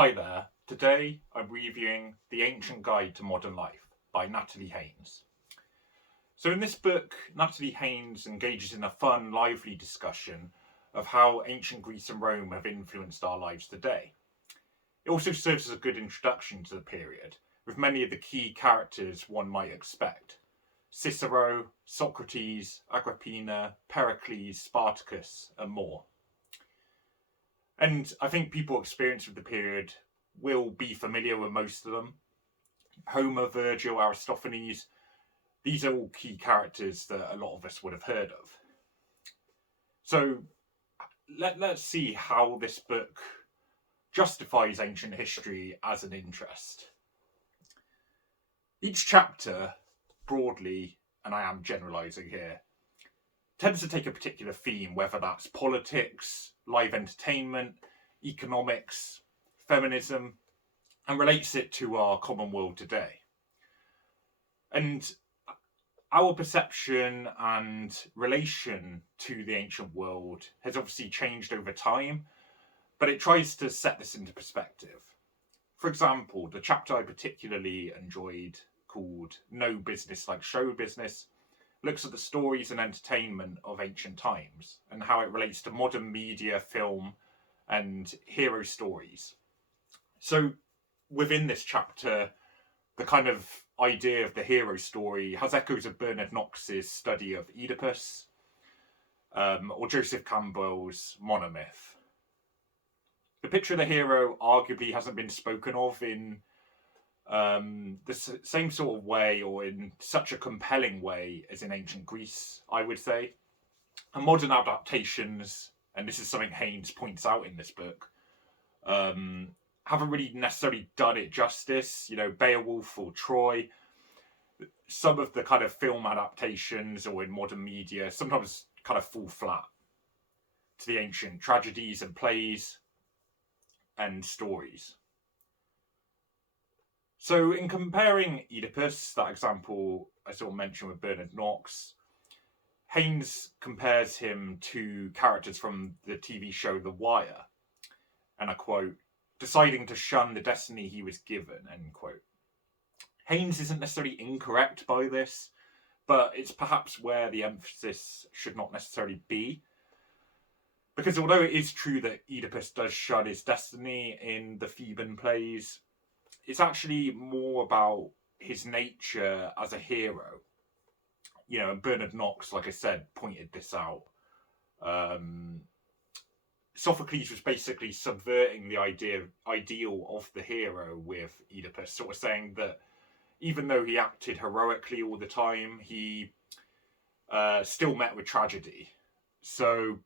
Hi there, today I'm reviewing The Ancient Guide to Modern Life by Natalie Haynes. So in this book, Natalie Haynes engages in a fun, lively discussion of how ancient Greece and Rome have influenced our lives today. It also serves as a good introduction to the period, with many of the key characters one might expect. Cicero, Socrates, Agrippina, Pericles, Spartacus, and more. And I think people experienced with the period will be familiar with most of them. Homer, Virgil, Aristophanes, these are all key characters that a lot of us would have heard of. So let's see how this book justifies ancient history as an interest. Each chapter, broadly, and I am generalising here, tends to take a particular theme, whether that's politics, live entertainment, economics, feminism, and relates it to our common world today. And our perception and relation to the ancient world has obviously changed over time, but it tries to set this into perspective. For example, the chapter I particularly enjoyed, called No Business Like Show Business, looks at the stories and entertainment of ancient times and how it relates to modern media, film, and hero stories. So within this chapter, the kind of idea of the hero story has echoes of Bernard Knox's study of Oedipus, or Joseph Campbell's monomyth. The picture of the hero arguably hasn't been spoken of in the same sort of way, or in such a compelling way, as in ancient Greece, I would say. And modern adaptations, and this is something Haynes points out in this book, haven't really necessarily done it justice. You know, Beowulf or Troy, some of the kind of film adaptations or in modern media sometimes kind of fall flat to the ancient tragedies and plays and stories. So in comparing Oedipus, that example I sort of mentioned with Bernard Knox, Haynes compares him to characters from the TV show The Wire, and I quote, deciding to shun the destiny he was given, end quote. Haynes isn't necessarily incorrect by this, but it's perhaps where the emphasis should not necessarily be. Because although it is true that Oedipus does shun his destiny in the Theban plays, it's actually more about his nature as a hero. You know, and Bernard Knox, like I said, pointed this out. Sophocles was basically subverting the ideal of the hero with Oedipus, sort of saying that even though he acted heroically all the time, he still met with tragedy. So,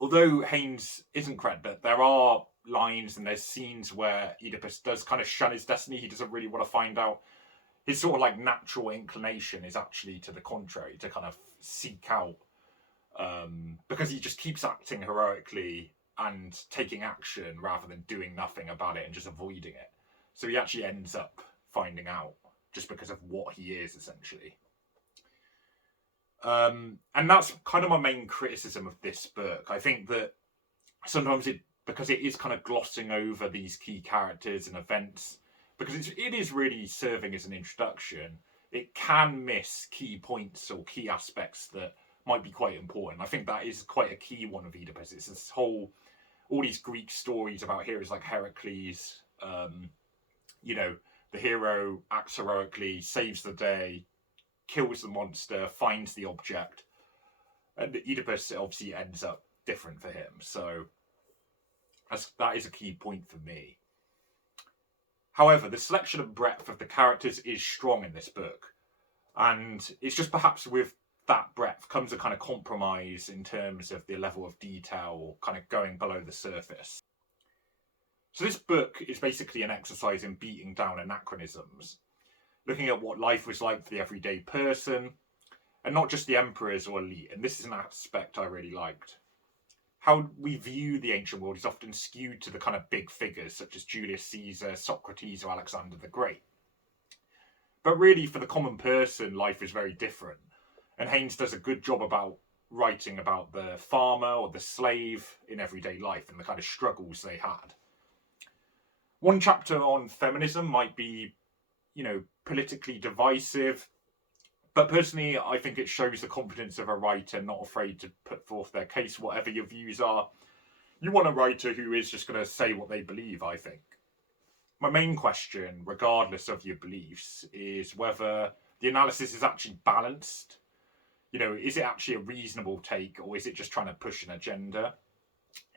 although Haynes isn't correct, that there are lines and there's scenes where Oedipus does kind of shun his destiny. He doesn't really want to find out. His sort of like natural inclination is actually to the contrary, to kind of seek out, because he just keeps acting heroically and taking action rather than doing nothing about it and just avoiding it. So he actually ends up finding out just because of what he is, essentially. And that's kind of my main criticism of this book. I think that sometimes because it is kind of glossing over these key characters and events, because it is really serving as an introduction, it can miss key points or key aspects that might be quite important. I think that is quite a key one of Oedipus. It's this all these Greek stories about heroes like Heracles. You know, the hero acts heroically, saves the day, kills the monster, finds the object, and Oedipus obviously ends up different for him. So that is a key point for me. However, the selection and breadth of the characters is strong in this book, and it's just perhaps with that breadth comes a kind of compromise in terms of the level of detail kind of going below the surface. So this book is basically an exercise in beating down anachronisms, looking at what life was like for the everyday person, and not just the emperors or elite, and this is an aspect I really liked. How we view the ancient world is often skewed to the kind of big figures such as Julius Caesar, Socrates, or Alexander the Great. But really, for the common person, life is very different. And Haynes does a good job about writing about the farmer or the slave in everyday life and the kind of struggles they had. One chapter on feminism might be, politically divisive, but personally, I think it shows the confidence of a writer not afraid to put forth their case, whatever your views are. You want a writer who is just going to say what they believe, I think. My main question, regardless of your beliefs, is whether the analysis is actually balanced. Is it actually a reasonable take, or is it just trying to push an agenda?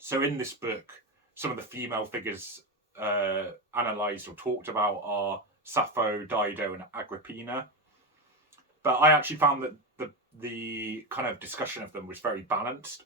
So in this book, some of the female figures analysed or talked about are Sappho, Dido, and Agrippina. But I actually found that the kind of discussion of them was very balanced.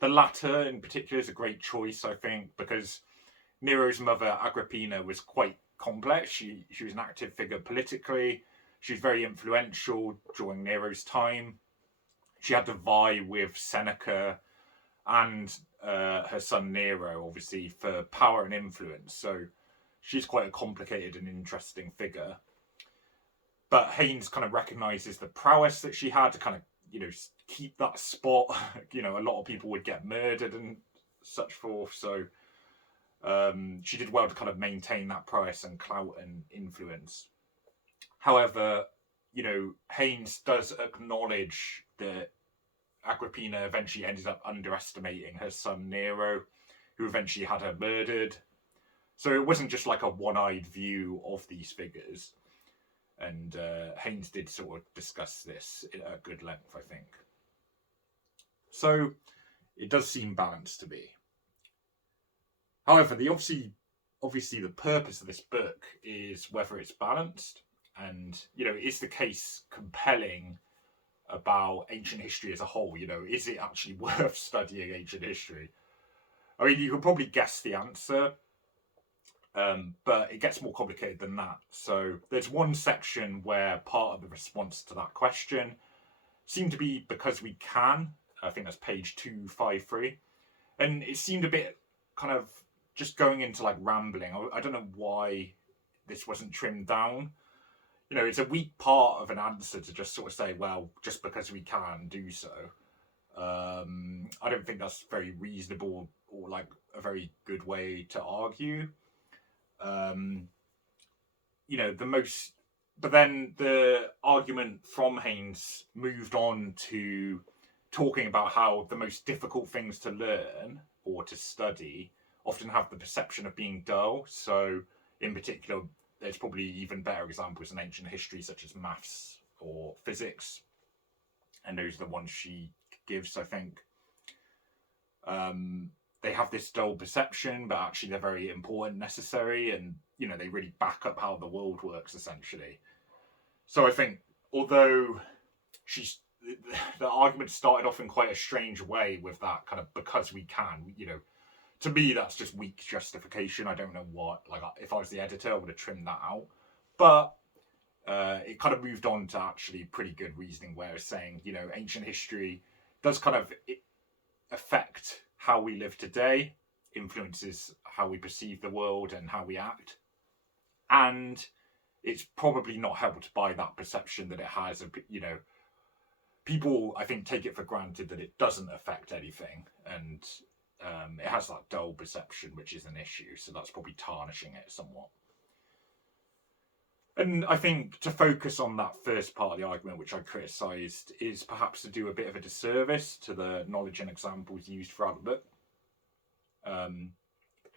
The latter, in particular, is a great choice, I think, because Nero's mother, Agrippina, was quite complex. She was an active figure politically. She was very influential during Nero's time. She had to vie with Seneca and her son Nero, obviously, for power and influence. So she's quite a complicated and interesting figure. But Haynes kind of recognises the prowess that she had to kind of, keep that spot. A lot of people would get murdered and such forth. So she did well to kind of maintain that prowess and clout and influence. However, Haynes does acknowledge that Agrippina eventually ended up underestimating her son Nero, who eventually had her murdered. So it wasn't just like a one-eyed view of these figures. And Haynes did sort of discuss this at good length, I think. So it does seem balanced to me. However, obviously the purpose of this book is whether it's balanced, and is the case compelling about ancient history as a whole? Is it actually worth studying ancient history? I mean, you can probably guess the answer, but it gets more complicated than that. So there's one section where part of the response to that question seemed to be because we can. I think that's page 253. And it seemed a bit kind of just going into like rambling. I don't know why this wasn't trimmed down. It's a weak part of an answer to just sort of say, well, just because we can do so. I don't think that's very reasonable or like a very good way to argue. But then the argument from Haynes moved on to talking about how the most difficult things to learn or to study often have the perception of being dull. So in particular, there's probably even better examples in ancient history, such as maths or physics. And those are the ones she gives, I think. They have this dull perception, but actually they're very important, necessary, and they really back up how the world works, essentially. So I think, although the argument started off in quite a strange way with that kind of because we can, to me that's just weak justification. I don't know what, like if I was the editor, I would have trimmed that out. But it kind of moved on to actually pretty good reasoning, where it's saying, ancient history does kind of affect how we live today, influences how we perceive the world and how we act. And it's probably not helped by that perception that it has. People, I think, take it for granted that it doesn't affect anything. And it has that dull perception, which is an issue. So that's probably tarnishing it somewhat. And I think to focus on that first part of the argument, which I criticised, is perhaps to do a bit of a disservice to the knowledge and examples used throughout the book.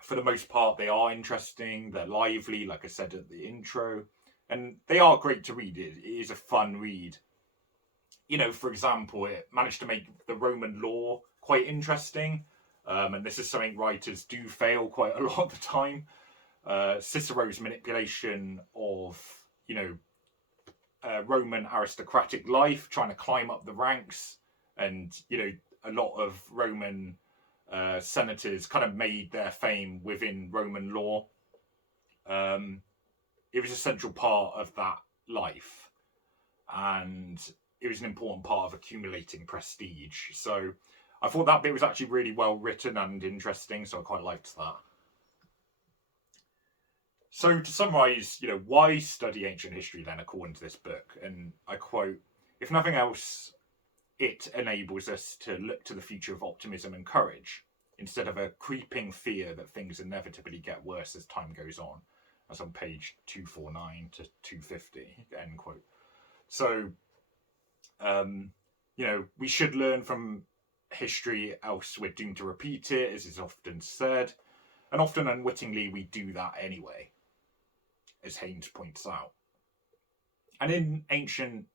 For the most part, they are interesting, they're lively, like I said at the intro, and they are great to read. It is a fun read. For example, it managed to make the Roman law quite interesting, and this is something writers do fail quite a lot of the time. Cicero's manipulation of, Roman aristocratic life, trying to climb up the ranks, and, a lot of Roman senators kind of made their fame within Roman law. It was a central part of that life, and it was an important part of accumulating prestige. So I thought that bit was actually really well written and interesting, so I quite liked that. So to summarise, why study ancient history then, according to this book? And I quote, "If nothing else, it enables us to look to the future with optimism and courage. instead of a creeping fear that things inevitably get worse as time goes on. That's on page 249 to 250, end quote. So, we should learn from history, else we're doomed to repeat it, as is often said. And often unwittingly, we do that anyway, as Haynes points out. And in ancient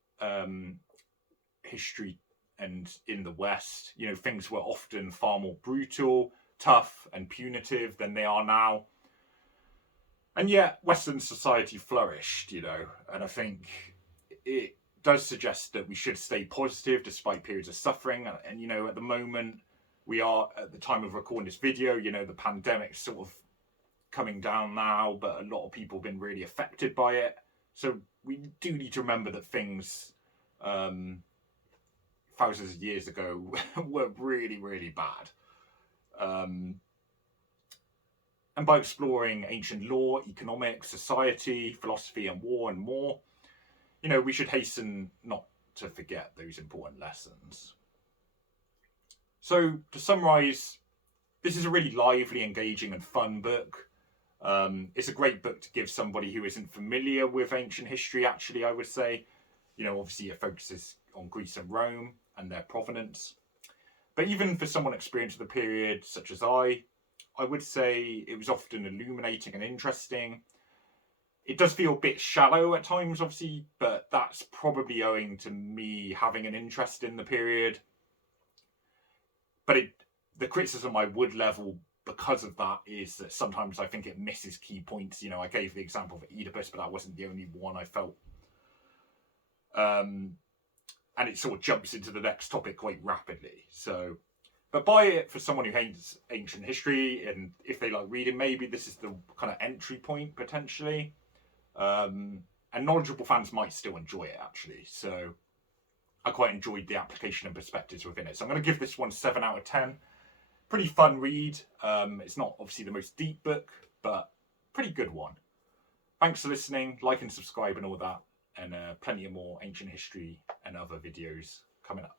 history and in the West, things were often far more brutal, tough, and punitive than they are now. And yet, Western society flourished, and I think it does suggest that we should stay positive despite periods of suffering. And at the moment, we are, at the time of recording this video, the pandemic's sort of coming down now, but a lot of people have been really affected by it. So we do need to remember that things thousands of years ago were really, really bad. And by exploring ancient law, economics, society, philosophy, and war, and more, we should hasten not to forget those important lessons. So, to summarise, this is a really lively, engaging, and fun book. It's a great book to give somebody who isn't familiar with ancient history, actually, I would say. Obviously it focuses on Greece and Rome and their provenance. But even for someone experienced with the period, such as I would say it was often illuminating and interesting. It does feel a bit shallow at times, obviously, but that's probably owing to me having an interest in the period. But the criticism I would level because of that is that sometimes I think it misses key points. I gave the example of Oedipus, but that wasn't the only one I felt. And it sort of jumps into the next topic quite rapidly. So, but buy it for someone who hates ancient history, and if they like reading, maybe this is the kind of entry point potentially. And knowledgeable fans might still enjoy it, actually. So I quite enjoyed the application and perspectives within it. So I'm going to give this one 7 out of 10. Pretty fun read. It's not obviously the most deep book, but pretty good one. Thanks for listening. Like and subscribe and all that. And plenty of more ancient history and other videos coming up.